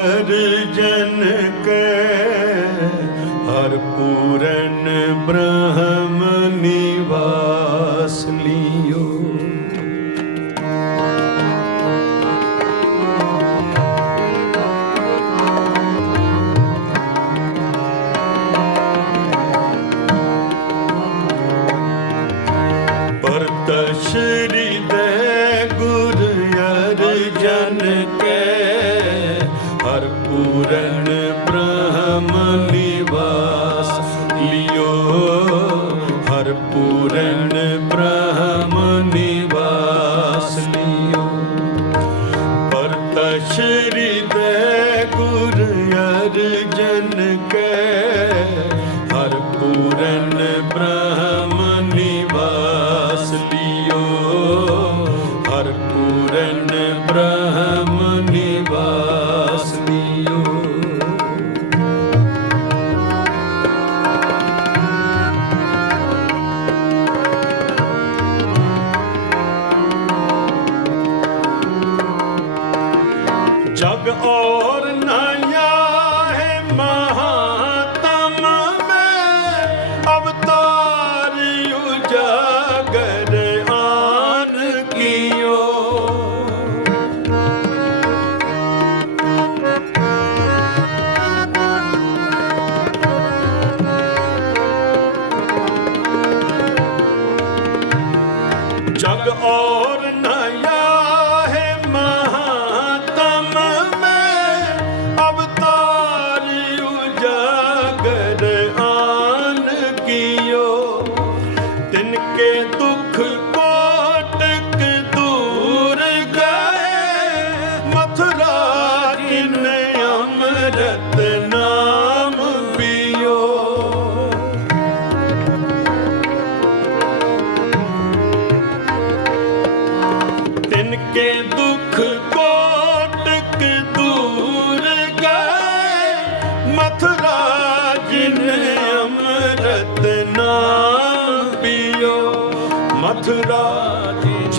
ਹਰ ਜਨ ਕੈ ਹਰ ਪੂਰਨ ਬ੍ਰਹਮ ਨਿਵਾਸ ਲਿਓ। ਭਰਤ ਸ਼੍ਰੀ ਦੇ ਗੁਰ ਅਰਜਨ ਕੈ ਪੂਰਨ ਬ੍ਰਹਮ ਨਿਵਾਸ ਲਿਓ। ਹਰ ਪੂਰਨ ਬ੍ਰਹਮ ਨਿਵਾਸ ਲਿਓ। ਭਰਤ ਸ਼੍ਰੀ ਦੇ ਗੁਰ ਅਰਜਨ ਕੈ। ਹਰ ਪੂਰਨ ਬ੍ਰਹਮ ਨਿਵਾਸ ਲਿਓ। oh.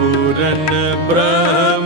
ਹਰ ਪੂਰਨ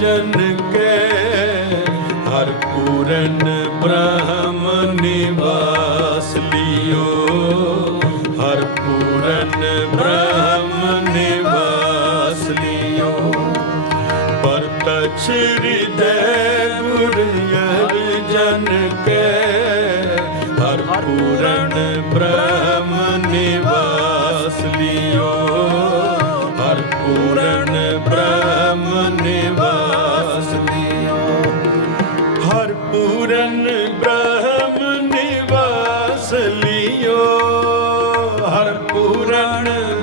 ਜਨ ਕੇ ਹਰ ਪੂਰਨ ਬ੍ਰਹਮ ਨਿਵਾਸ ਲਿਓ। ਹਰ ਪੂਰਨ ਬ੍ਰਹਮ ਨਿਵਾਸ ਲਿਓ। ਪਰਤ ਸ਼੍ਰੀ ਦੇ ਗੁਰ ਅਰਜਨ ਕੇ ਹਰ ਪੂਰਨ ਬ੍ਰਹਮ ਨਿਵਾਸ ਲਿਓ। ਹਰ ਪੂਰਨ ਬ੍ਰਹਮ ਪੂਰਨ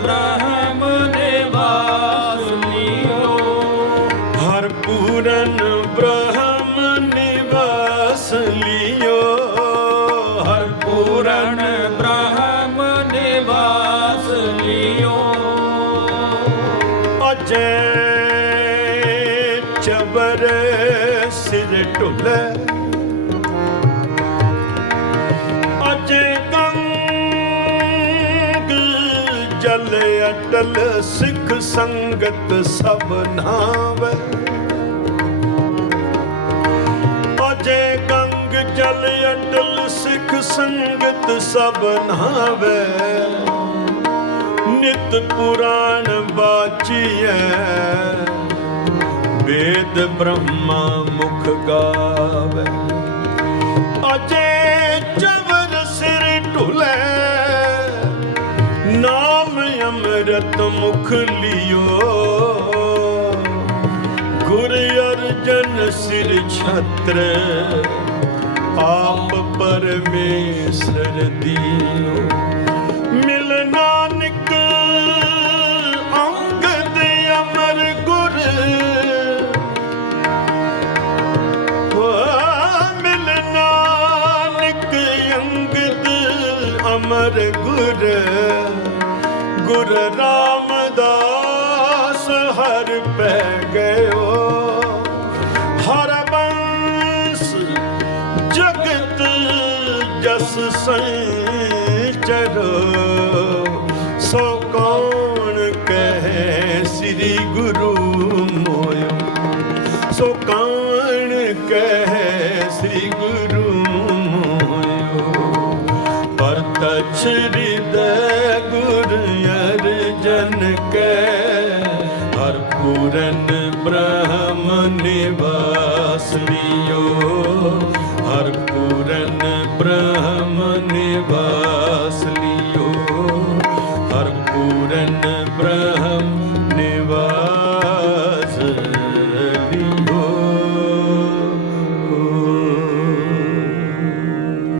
ਜਲ ਅਟਲ ਸਿੱਖ ਸੰਗਤ ਸਭ ਨਾਵੇ। ਅਜੇ ਗੰਗ ਜਲ ਅਟਲ ਸਿੱਖ ਸੰਗਤ ਸਭ ਨਾਵੇ। ਨਿਤ ਪੁਰਾਣ ਬਾਚੀਐ। ਵੇਦ ਬ੍ਰਹਮਾ ਮੁਖ ਗਾਵੇ। ਅੰਮ੍ਰਿਤ ਮੁਖ ਲਿਓ। ਗੁਰ ਅਰਜਨ ਸਿਰ ਛਤਰ, ਆਪ ਪਰਮੇਸ਼ਰ ਦੀਓ। ਮਿਲ ਨਾਨਕ ਅੰਗਦ ਅਮਰ ਗੁਰ। ਮਿਲ ਨਾਨਕ ਅੰਗਦ ਅਮਰ ਗੁਰ। ਗੁਰ ਰਾਮਦਾਸ ਹਰ ਪੈ ਗਇਓ। ਹਰ ਬੰਸ ਜਗਤ ਜਸ ਸੰਚਰੋ। ਸੋ ਕੌਣ ਕਹੇ ਸ੍ਰੀ ਗੁਰੂ ਮੋਇ ਸੋ ਕੌਣ ਕਹੇ ਸ੍ਰੀ ਗੁਰੂ ਮੋਇ ਪਰਤਛ ਹਿਰਦੈ ਗੁਰ ਅਰਜਨ ਕੈ ਹਰ ਪੂਰਨ ਬ੍ਰਹਮ ਨਿਵਾਸ ਹਰ ਪੂਰਨ ਬ੍ਰਹਮ ਨਿਵਾਸ